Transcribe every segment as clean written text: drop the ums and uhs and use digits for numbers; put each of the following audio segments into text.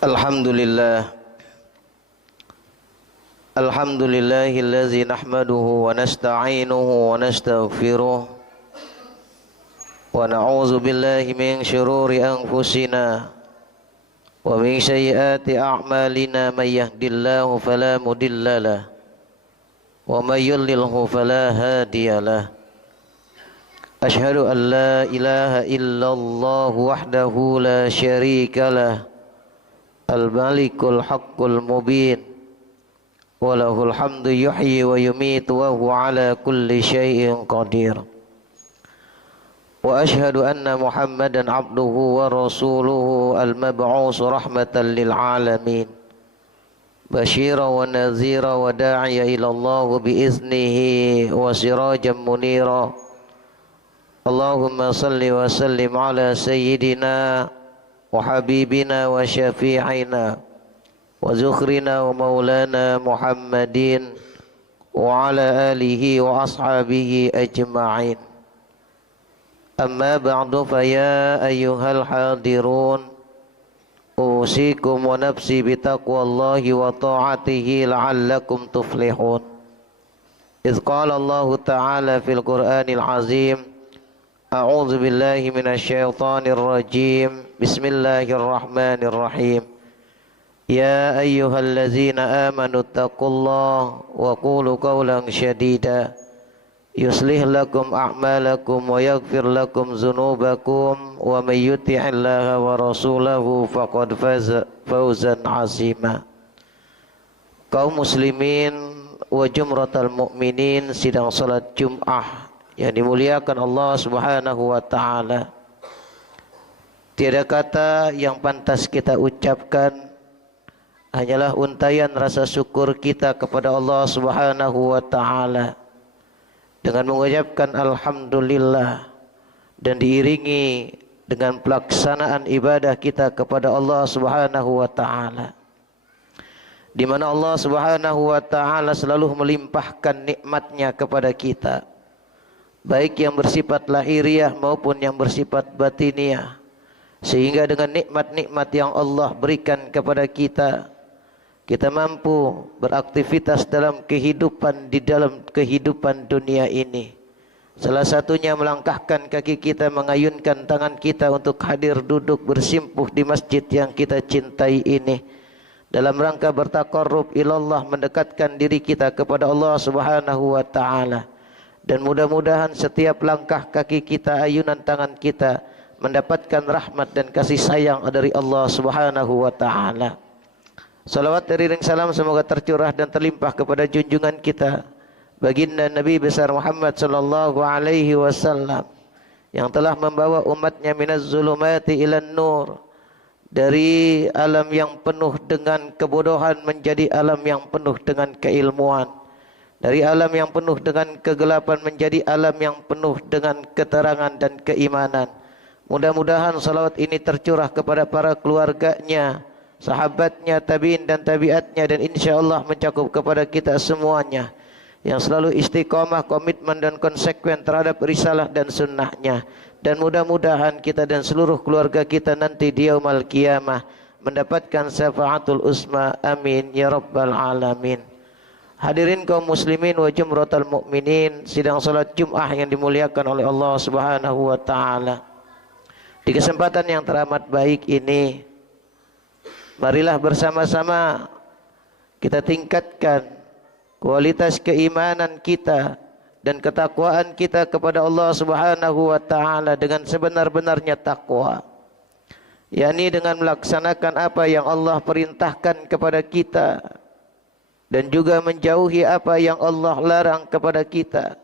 Alhamdulillah Alhamdulillahillazi nahmaduhu wa nasta'inuhu wa nastaghfiruh wa na'udzu billahi min syururi anfusina wa min sayyiati a'malina may yahdihillahu fala mudhillalah wa may yudlilhu fala hadiyalah. Asyhadu an la ilaha illallah wahdahu la syarikalah al-malikul haqqul mubin walahul hamdu yuhyi wa yumitu wa huwa ala kulli syai'in qadir. Wa asyhadu anna Muhammadan abduhu wa rasuluhu al-mab'us rahmatan lil alamin basyira wa nazira wa da'iya ila Allah bi iznihi wa sirajan munira. Allahumma salli wa sallim ala sayyidina wa habibina wa syafi'ina wa zukhrina wa maulana Muhammadin wa ala alihi wa ashabihi ajma'in. Amma ba'du fa ya ayyuhal hadirun usikum wa nafsi bitaqwallahi wa ta'atihi la'allakum tuflihun. Idh qala Allah ta'ala fil Qur'anil azim A'udzu billahi minasyaitonir rajim. Bismillahirrahmanirrahim. Ya ayyuhallazina amanu taqullaha wa qulu qawlan syadida yuslih lakum a'malakum wa yaghfir lakum dzunubakum wa may yuti'illaha wa rasulahu faqad faza fawzan 'azima. Kaum muslimin wa jumratal mukminin sidang salat Jumat yang dimuliakan Allah Subhanahu wa ta'ala. Tiada kata yang pantas kita ucapkan, hanyalah untayan rasa syukur kita kepada Allah Subhanahu wa ta'ala dengan mengucapkan alhamdulillah dan diiringi dengan pelaksanaan ibadah kita kepada Allah Subhanahu wa ta'ala, di mana Allah Subhanahu wa ta'ala selalu melimpahkan nikmatnya kepada kita, baik yang bersifat lahiriah maupun yang bersifat batiniah, sehingga dengan nikmat-nikmat yang Allah berikan kepada kita, kita mampu beraktivitas dalam kehidupan di dalam kehidupan dunia ini. Salah satunya melangkahkan kaki kita, mengayunkan tangan kita untuk hadir duduk bersimpuh di masjid yang kita cintai ini, dalam rangka bertaqarrub ilallah, mendekatkan diri kita kepada Allah Subhanahu wa ta'ala. Dan mudah-mudahan setiap langkah kaki kita, ayunan tangan kita mendapatkan rahmat dan kasih sayang dari Allah Subhanahu wa ta'ala. Salawat dan salam semoga tercurah dan terlimpah kepada junjungan kita, baginda Nabi besar Muhammad sallallahu alaihi wasallam, yang telah membawa umatnya minaz zulumati ilan nur, dari alam yang penuh dengan kebodohan menjadi alam yang penuh dengan keilmuan, dari alam yang penuh dengan kegelapan menjadi alam yang penuh dengan keterangan dan keimanan. Mudah-mudahan salawat ini tercurah kepada para keluarganya, sahabatnya, tabi'in dan tabi'atnya, dan insyaAllah mencakup kepada kita semuanya yang selalu istiqamah, komitmen dan konsekuen terhadap risalah dan sunnahnya. Dan mudah-mudahan kita dan seluruh keluarga kita nanti di yaumul qiyamah mendapatkan syafaatul uzma. Amin ya rabbal alamin. Hadirin kaum muslimin wa jumratal mukminin sidang salat Jumat yang dimuliakan oleh Allah Subhanahu wa ta'ala. Di kesempatan yang teramat baik ini, marilah bersama-sama kita tingkatkan kualitas keimanan kita dan ketakwaan kita kepada Allah Subhanahu wa ta'ala dengan sebenar-benarnya takwa, yakni dengan melaksanakan apa yang Allah perintahkan kepada kita dan juga menjauhi apa yang Allah larang kepada kita.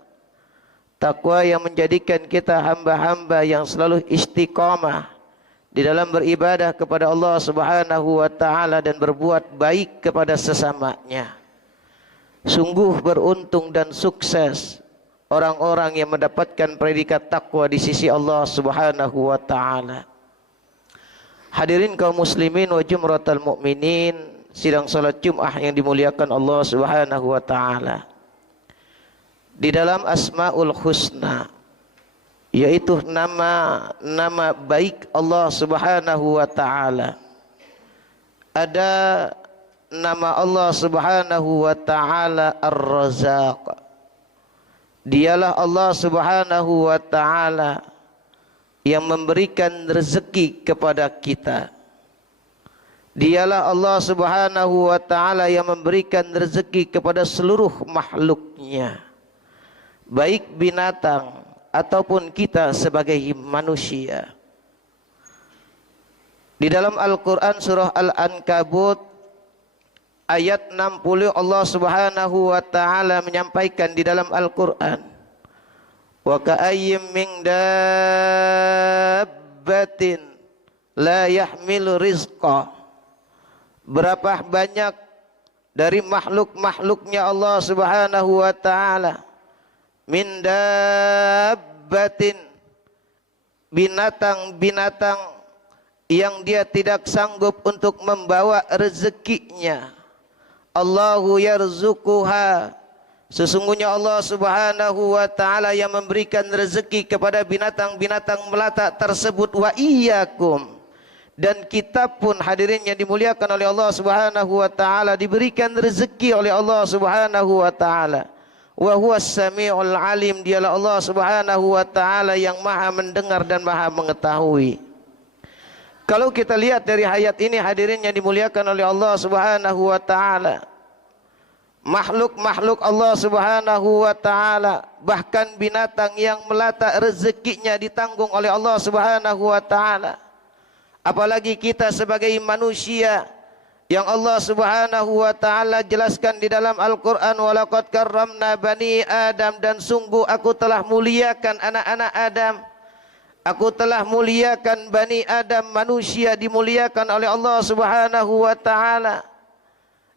Takwa yang menjadikan kita hamba-hamba yang selalu istiqamah di dalam beribadah kepada Allah Subhanahu wa ta'ala dan berbuat baik kepada sesamanya. Sungguh beruntung dan sukses orang-orang yang mendapatkan predikat takwa di sisi Allah Subhanahu wa ta'ala. Hadirin kaum muslimin wa jumratal mukminin sidang salat Jumat yang dimuliakan Allah Subhanahu wa ta'ala. Di dalam Asmaul Husna, yaitu nama baik Allah Subhanahu wa ta'ala, ada nama Allah Subhanahu wa taala Ar-Razzaq. Dialah Allah Subhanahu wa taala yang memberikan rezeki kepada kita. Dialah Allah Subhanahu wa taala yang memberikan rezeki kepada seluruh makhluknya, baik binatang ataupun kita sebagai manusia. Di dalam Al-Quran surah Al-Ankabut ayat 60 Allah Subhanahu wa taala menyampaikan di dalam Al-Quran, wa ka'ayyim min dabbatin la yahmilu rizqa. Berapa banyak dari makhluk-makhluknya Allah Subhanahu wa taala, min dabbatin, binatang-binatang yang dia tidak sanggup untuk membawa rezekinya. Allahu yarzuquha, sesungguhnya Allah Subhanahu wa taala yang memberikan rezeki kepada binatang-binatang melata tersebut. Wa iyyakum, dan kita pun hadirin yang dimuliakan oleh Allah Subhanahu wa taala diberikan rezeki oleh Allah Subhanahu wa taala. Wa huwas samiul alim, dialah Allah Subhanahu wa taala yang maha mendengar dan maha mengetahui. Kalau kita lihat dari ayat ini hadirin yang dimuliakan oleh Allah Subhanahu wa taala, makhluk-makhluk Allah Subhanahu wa taala, bahkan binatang yang melata rezekinya ditanggung oleh Allah Subhanahu wa taala. Apalagi kita sebagai manusia yang Allah Subhanahu wa taala jelaskan di dalam Al-Qur'an, walaqad karramna bani Adam, dan sungguh aku telah muliakan anak-anak Adam. Aku telah muliakan Bani Adam, manusia dimuliakan oleh Allah Subhanahu wa taala.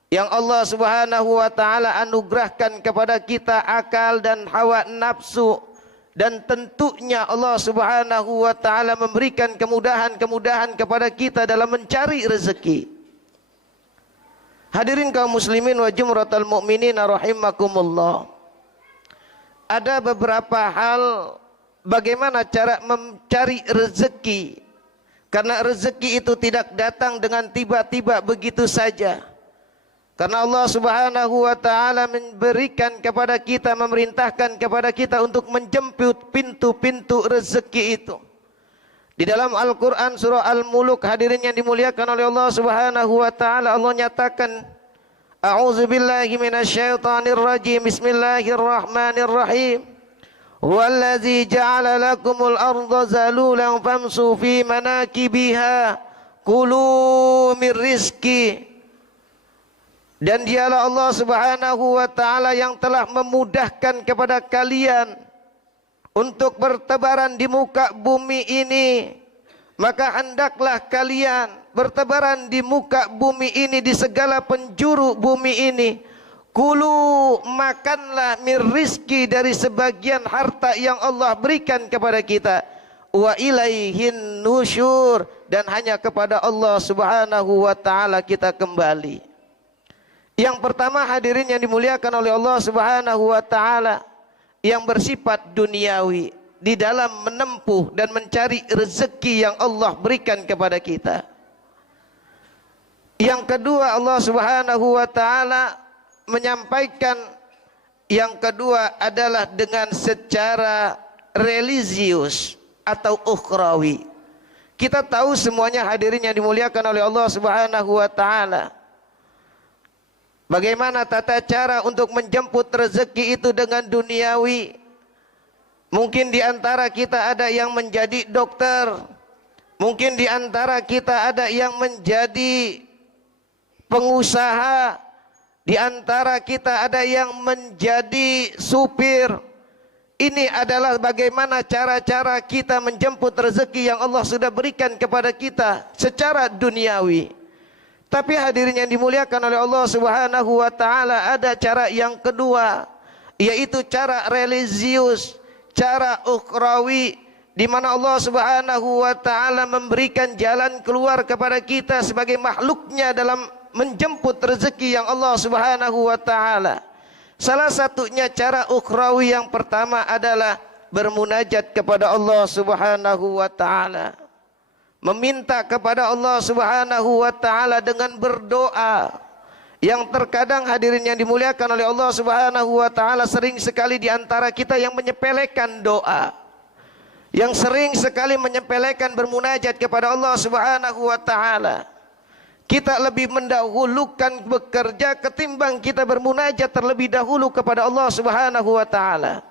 Yang Allah Subhanahu wa taala anugerahkan kepada kita akal dan hawa nafsu, dan tentunya Allah Subhanahu wa taala memberikan kemudahan-kemudahan kepada kita dalam mencari rezeki. Hadirin kaum muslimin wa jumratal mukminin rahimakumullah. Ada beberapa hal bagaimana cara mencari rezeki, karena rezeki itu tidak datang dengan tiba-tiba begitu saja. Karena Allah Subhanahu wa taala memberikan kepada kita, memerintahkan kepada kita untuk menjemput pintu-pintu rezeki itu. Di dalam Al-Qur'an surah Al-Muluk hadirin yang dimuliakan oleh Allah Subhanahu wa taala, Allah nyatakan, a'udzubillahi minasyaitonir rajim, bismillahirrahmanirrahim. Wallazi ja'ala lakumul arda zalulan famsu fi manakibiha kulu min rizki. Dan dialah Allah Subhanahu wa taala yang telah memudahkan kepada kalian untuk bertebaran di muka bumi ini. Maka hendaklah kalian bertebaran di muka bumi ini, di segala penjuru bumi ini. Kulu, makanlah min rizki, dari sebagian harta yang Allah berikan kepada kita. Wa ilaihin nusyur, dan hanya kepada Allah Subhanahu wa taala kita kembali. Yang pertama hadirin yang dimuliakan oleh Allah Subhanahu wa taala, yang bersifat duniawi di dalam menempuh dan mencari rezeki yang Allah berikan kepada kita. Yang kedua, Allah Subhanahu wa taala menyampaikan yang kedua adalah dengan secara religius atau ukhrawi. Kita tahu semuanya hadirin yang dimuliakan oleh Allah Subhanahu wa taala, bagaimana tata cara untuk menjemput rezeki itu dengan duniawi. Mungkin di antara kita ada yang menjadi dokter, mungkin di antara kita ada yang menjadi pengusaha, di antara kita ada yang menjadi supir. Ini adalah bagaimana cara-cara kita menjemput rezeki yang Allah sudah berikan kepada kita secara duniawi. Tapi hadirin yang dimuliakan oleh Allah Subhanahu wa taala, ada cara yang kedua, yaitu cara religius, cara ukhrawi, di mana Allah Subhanahu wa taala memberikan jalan keluar kepada kita sebagai makhluknya dalam menjemput rezeki yang Allah Subhanahu wa taala. Salah satunya cara ukhrawi yang pertama adalah bermunajat kepada Allah Subhanahu wa taala. meminta kepada Allah Subhanahu wa taala dengan berdoa. Yang terkadang hadirin yang dimuliakan oleh Allah Subhanahu wa taala, sering sekali di antara kita yang menyepelekan doa. Yang sering sekali menyepelekan bermunajat kepada Allah Subhanahu wa taala. Kita lebih mendahulukan bekerja ketimbang kita bermunajat terlebih dahulu kepada Allah Subhanahu wa taala.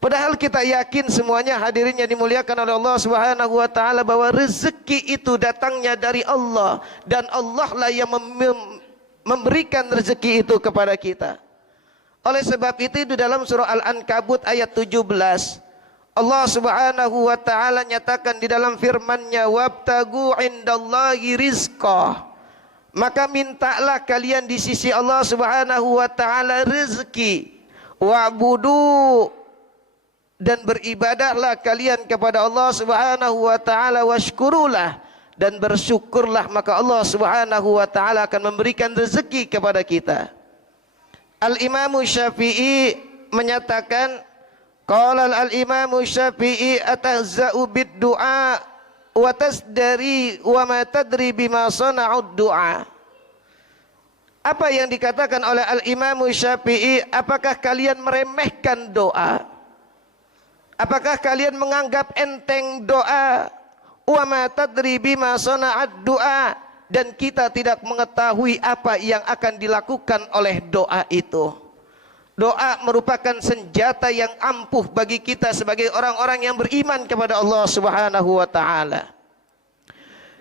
Padahal kita yakin semuanya hadirin yang dimuliakan oleh Allah Subhanahu wa taala bahwa rezeki itu datangnya dari Allah dan Allah lah yang memberikan rezeki itu kepada kita. Oleh sebab itu di dalam surah Al-Ankabut ayat 17 Allah Subhanahu wa taala nyatakan di dalam firman-Nya, wabtagu indallahi rizqah, maka mintalah kalian di sisi Allah Subhanahu wa taala rezeki, wa'budu, dan beribadahlah kalian kepada Allah Subhanahu wa taala, washkurulah, dan bersyukurlah, maka Allah Subhanahu wa taala akan memberikan rezeki kepada kita. Al-Imam Syafi'i menyatakan, qala al-Imam Syafi'i atahza'u bid-du'a wa tasdari wa ma tadri bima sana'ud du'a. Apa yang dikatakan oleh Al-Imam Syafi'i, apakah kalian meremehkan doa? Apakah kalian menganggap enteng doa? Wa ma tadri bima sana'ad du'a, dan kita tidak mengetahui apa yang akan dilakukan oleh doa itu. Doa merupakan senjata yang ampuh bagi kita sebagai orang-orang yang beriman kepada Allah Subhanahu wa taala.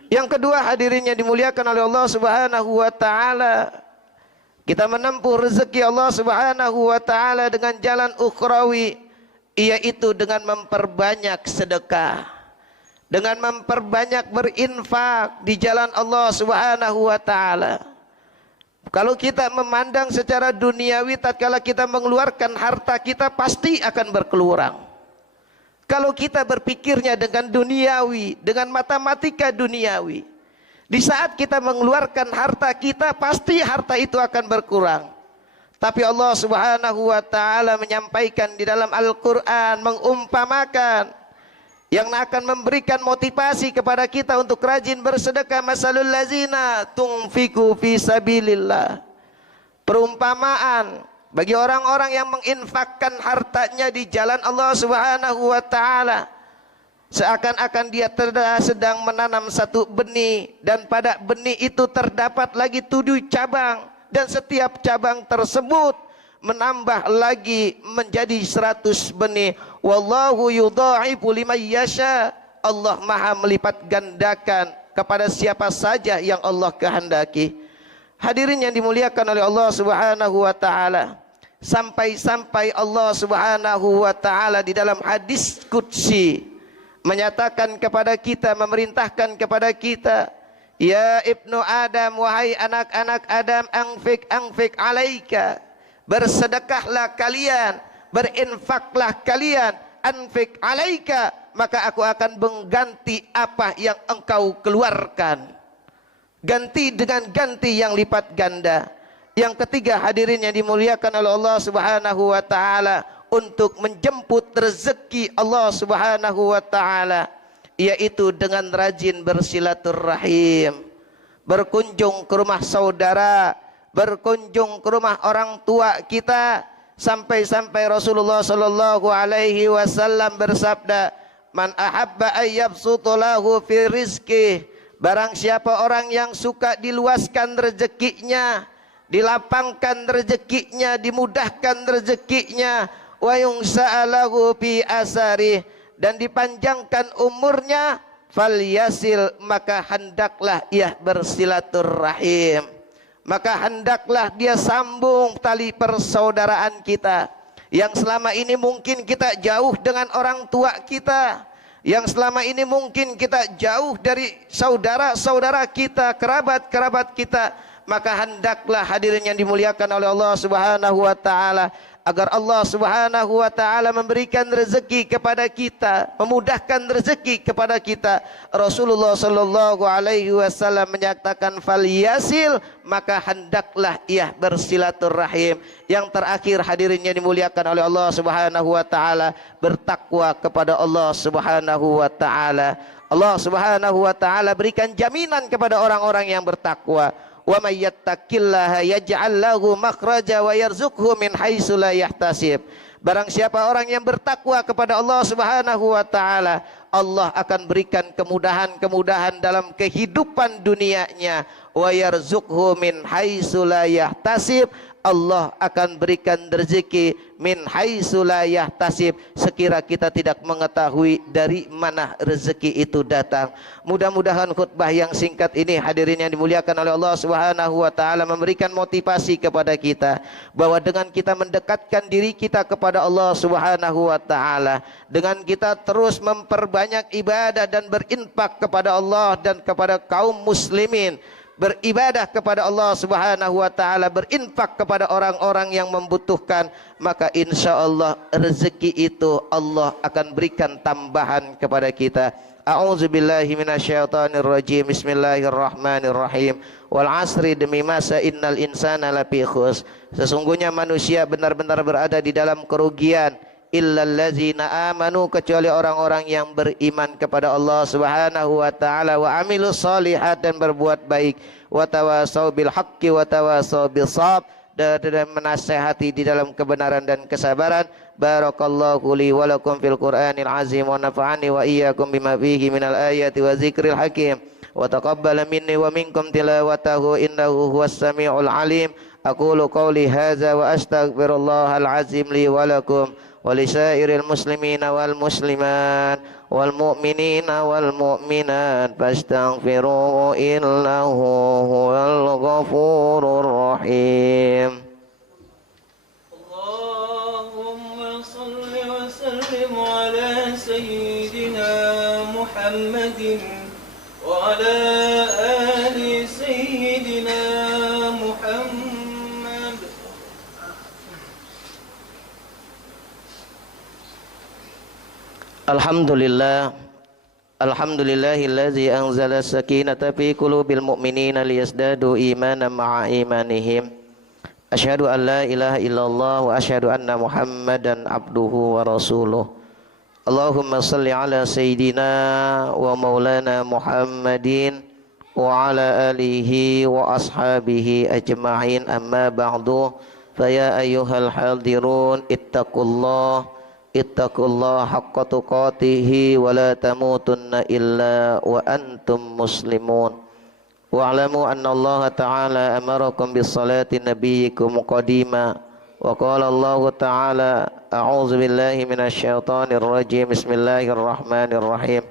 Yang kedua hadirin yang dimuliakan oleh Allah Subhanahu wa taala, kita menempuh rezeki Allah Subhanahu wa taala dengan jalan ukhrawi, yaitu dengan memperbanyak sedekah, dengan memperbanyak berinfak di jalan Allah Subhanahu wa taala. Kalau kita memandang secara duniawi, tatkala kita mengeluarkan harta kita pasti akan berkurang. Kalau kita berpikirnya dengan duniawi, dengan matematika duniawi, di saat kita mengeluarkan harta kita pasti harta itu akan berkurang. Tapi Allah Subhanahu wa taala menyampaikan di dalam Al-Qur'an, mengumpamakan yang akan memberikan motivasi kepada kita untuk rajin bersedekah. Masalul lazina tunfiku fi sabilillah. Perumpamaan bagi orang-orang yang menginfakkan hartanya di jalan Allah Subhanahu wa taala, seakan-akan dia sedang menanam satu benih, dan pada benih itu terdapat lagi 7 cabang, dan setiap cabang tersebut menambah lagi menjadi 100 benih. Wallahu yudha'ifu liman yasha. Allah Maha melipat gandakan kepada siapa saja yang Allah kehendaki. Hadirin yang dimuliakan oleh Allah Subhanahu wa taala, sampai-sampai Allah Subhanahu wa taala di dalam hadis qudsi menyatakan kepada kita, memerintahkan kepada kita, ya ibnu Adam, wahai anak-anak Adam, anfik alaika, bersedekahlah kalian, berinfaklah kalian, anfik alaika, maka aku akan mengganti apa yang engkau keluarkan, ganti dengan ganti yang lipat ganda. Yang ketiga hadirin yang dimuliakan oleh Allah Subhanahu wa taala, untuk menjemput rezeki Allah Subhanahu wa taala, yaitu dengan rajin bersilaturahim, berkunjung ke rumah saudara, berkunjung ke rumah orang tua kita. Sampai-sampai Rasulullah sallallahu alaihi wasallam bersabda, man ahabba ayyabsutu lahu fi rizqih, barang siapa orang yang suka diluaskan rezekinya, dilapangkan rezekinya, dimudahkan rezekinya, wa yungsa'alahu fi asarih, dan dipanjangkan umurnya, falyasil, maka hendaklah ia bersilaturahim, maka hendaklah dia sambung tali persaudaraan kita, yang selama ini mungkin kita jauh dengan orang tua kita, yang selama ini mungkin kita jauh dari saudara-saudara kita, kerabat-kerabat kita. Maka hendaklah hadirin yang dimuliakan oleh Allah Subhanahu wa taala, agar Allah Subhanahu wa taala memberikan rezeki kepada kita, memudahkan rezeki kepada kita. Rasulullah sallallahu alaihi wasallam menyatakan falyasil, maka hendaklah ia bersilaturahim. Yang terakhir hadirin yang dimuliakan oleh Allah Subhanahu wa taala, bertakwa kepada Allah Subhanahu wa taala. Allah Subhanahu wa taala berikan jaminan kepada orang-orang yang bertakwa. Wa may yattaqillaha yaj'al lahu makhraja wa yarzuqhu min haitsu la yahtasib. Barang siapa orang yang bertakwa kepada Allah Subhanahu wa taala, Allah akan berikan kemudahan-kemudahan dalam kehidupan dunianya. Wa yarzuqhu min haitsu la yahtasib. Allah akan berikan rezeki min haitsu la yahtasib, sekira kita tidak mengetahui dari mana rezeki itu datang. Mudah-mudahan khutbah yang singkat ini, hadirin yang dimuliakan oleh Allah Subhanahu wa taala, memberikan motivasi kepada kita bahwa dengan kita mendekatkan diri kita kepada Allah Subhanahu wa taala, dengan kita terus memperbanyak ibadah dan berinfak kepada Allah dan kepada kaum muslimin, beribadah kepada Allah Subhanahu wa taala, berinfak kepada orang-orang yang membutuhkan, maka insya Allah rezeki itu Allah akan berikan tambahan kepada kita. A'udzubillahi minasyaitonirrajim. Bismillahirrahmanirrahim. Wal asri, demi masa, innal insana lafi khusr, sesungguhnya manusia benar-benar berada di dalam kerugian. Illallazina amanu, kecuali orang-orang yang beriman kepada Allah Subhanahu wa taala, wa amilus sholihat, dan berbuat baik, wa tawasau bil haqqi wa tawasau bis sabr, dan menasihati di dalam kebenaran dan kesabaran. Barakallahu li wa lakum fil Qur'anil azim wa nafa'ani wa iyyakum bima fihi minal ayati wa zikril hakim wa taqabbala minni wa minkum tilawatahu innahu huwas samiul alim. Aqulu qawli hadza wa astaghfirullahal azim li wa lakum ولسائر المسلمين والمسلمات والمؤمنين والمؤمنات فاستغفروه إنه هو الغفور الرحيم. اللهم صل وسلم على سيدنا محمد وعلى آل سيدنا محمد. Alhamdulillah, alhamdulillahillazi anzala sakinata fi qulubil mu'minina liyazdadu imanan ma'a imanihim. Asyhadu an la ilaha illallah wa asyhadu anna Muhammadan abduhu wa rasuluh. Allahumma salli ala sayyidina wa maulana Muhammadin wa ala alihi wa ashabihi ajma'in, amma ba'du. Fa ya ayyuhal hadirun ittaqullaha haqqa tuqatih wa la tamutunna illa wa antum muslimun. Wa'lamu anna Allah ta'ala amarakum bis salati nabiyyikum qadima wa qala Allah ta'ala a'udzu billahi minasy syaithanir rajim. Bismillahirrahmanirrahim.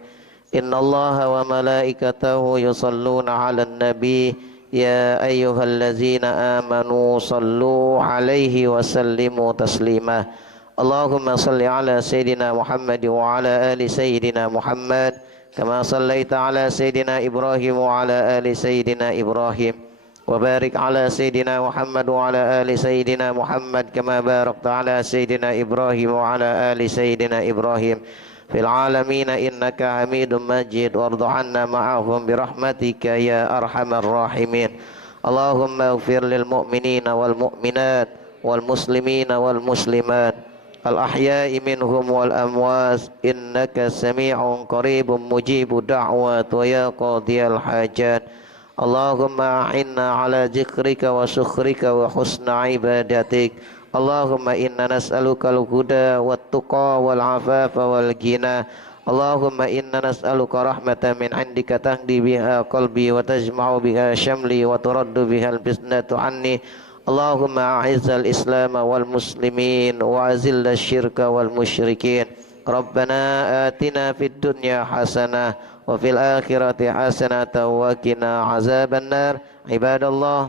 Innallaha wa malaikatahu yusalluna 'alan nabi ya ayyuhallazina amanu sallu 'alaihi wa sallimu taslima. Allahumma salli ala Sayyidina Muhammad wa ala ali Sayyidina Muhammad kama sallaita ala Sayyidina Ibrahim wa ala ali Sayyidina Ibrahim wa barik ala Sayyidina Muhammad wa ala ali Sayyidina Muhammad kama barakta ala Sayyidina Ibrahim wa ala ali Sayyidina Ibrahim fil alamin innaka Hamidum Majid. Warḍa 'anna ma'ahum bi rahmatika ya arhamar rahimin. Allahumma ighfir lil mu'minina wal mu'minat wal muslimina wal muslimat al-ahya'i minhum wal amwas innaka sami'un qaribun mujibu da'wat wa ya qadiyal hajat. Allahumma a'inna ala zikrika wa syukrika wa husna ibadatik. Allahumma inna nas'aluka al-huda wat tuqa wal afafa wal ghina. Allahumma inna nas'aluka rahmatan min 'indika tahdi biha qalbi wa tajma'u biha syamli wa turaddu biha al-fitnatu 'anni. Allahumma a'izzal islam wal muslimin wa azillal syirka wal musyrikin. Rabbana atina fid dunya hasanah wa fil akhirati hasanah wa qina azaban nar. Ibadallah,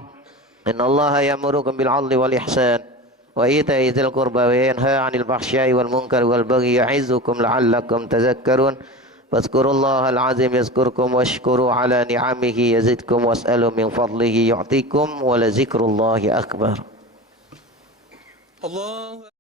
innallaha ya'murukum bil 'adli wal ihsan wa ita'i dzil qurba wa yanha 'anil fahsya'i wal munkari wal baghi ya'izukum la'allakum tadhakkarun. Fazkurullahal azim yazkurkum washkuru ala ni'amihi yazidkum was'alu min fadlihi yu'tikum wa la zikrullahi akbar. Allah